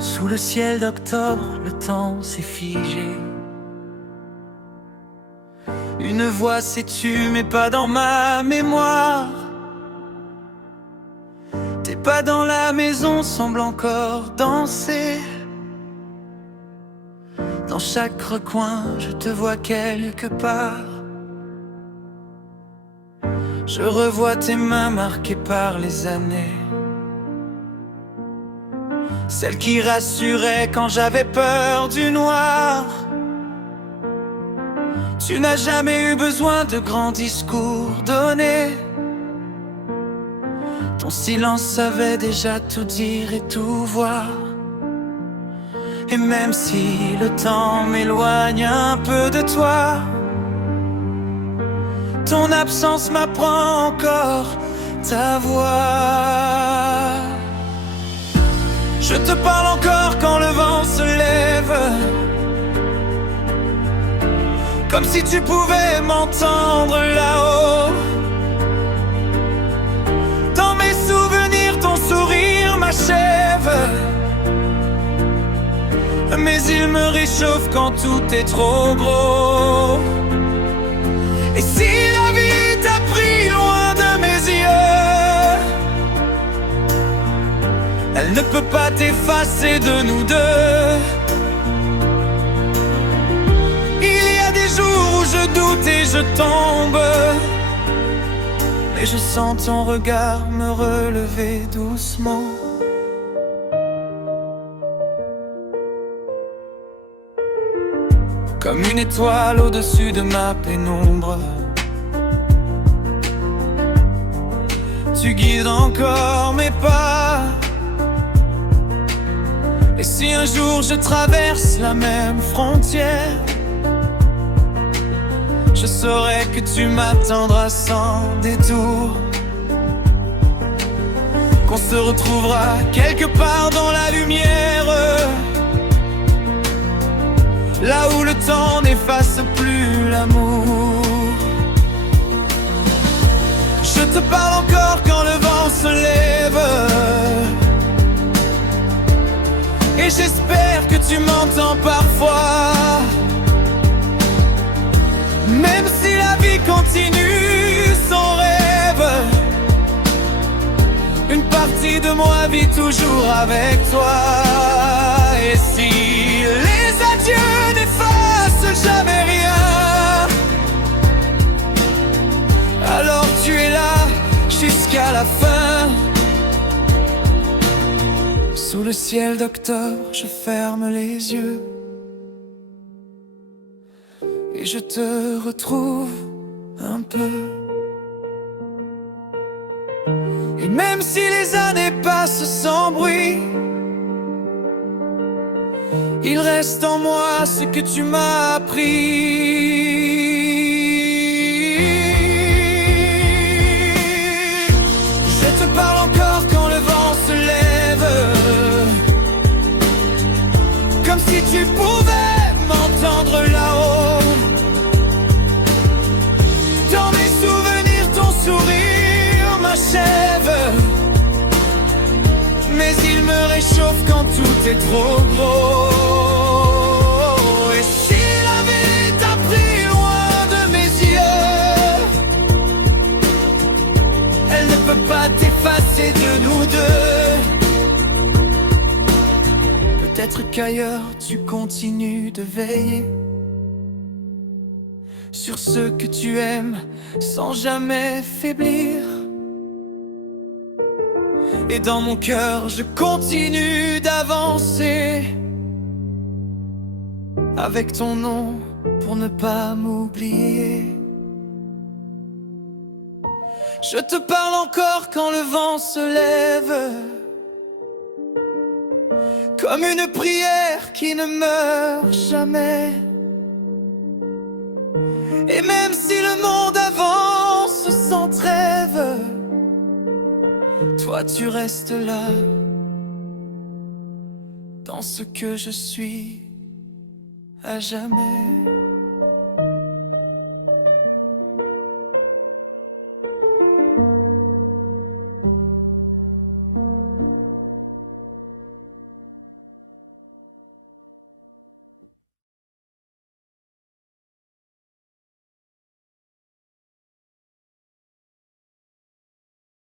Sous le ciel d'octobre, le temps s'est figé. Une voix s'est tue, mais pas dans ma mémoire. Tes pas dans la maison semblent encore danser. Dans chaque recoin, je te vois quelque part. Je revois tes mains marquées par les années, celles qui rassuraient quand j'avais peur du noir. Tu n'as jamais eu besoin de grands discours donnés. Ton silence savait déjà tout dire et tout voir. Et même si le temps m'éloigne un peu de toi, ton absence m'apprend encore ta voix. Je te parle encore quand le vent se lève, comme si tu pouvais m'entendre là-haut. Dans mes souvenirs, ton sourire m'achève, mais il me réchauffe quand tout est trop gros. Et si la vie t'a pris loin de mes yeux, elle ne peut pas t'effacer de nous deux. Il y a des jours où je doute et je tombe, mais je sens ton regard me relever doucement. Comme une étoile au-dessus de ma pénombre, tu guides encore mes pas. Et si un jour je traverse la même frontière, je saurai que tu m'attendras sans détour, qu'on se retrouvera quelque part dans la lumière, là où le temps n'efface plus l'amour. Je te parle encore quand le vent se lève, et j'espère que tu m'entends parfois. Même si la vie continue son rêve, une partie de moi vit toujours avec toi. Et si les adieux n'effacent jamais rien, alors tu es là jusqu'à la fin. Sous le ciel d'octobre, je ferme les yeux et je te retrouve un peu. Et même si les années passent sans bruit, il reste en moi ce que tu m'as appris. Je te parle encore quand le vent se lève, comme si tu pouvais m'entendre là-haut. Dans mes souvenirs, ton sourire m'achève, mais il me réchauffe quand tout est trop gros. Et si la vie t'a pris loin de mes yeux, elle ne peut pas t'effacer de nous deux. Peut-être qu'ailleurs tu continues de veiller sur ceux que tu aimes sans jamais faiblir. Et dans mon cœur, je continue d'avancer avec ton nom pour ne pas m'oublier. Je te parle encore quand le vent se lève, comme une prière qui ne meurt jamais. Et même si le monde avance sans trêve, toi tu restes là, dans ce que je suis à jamais.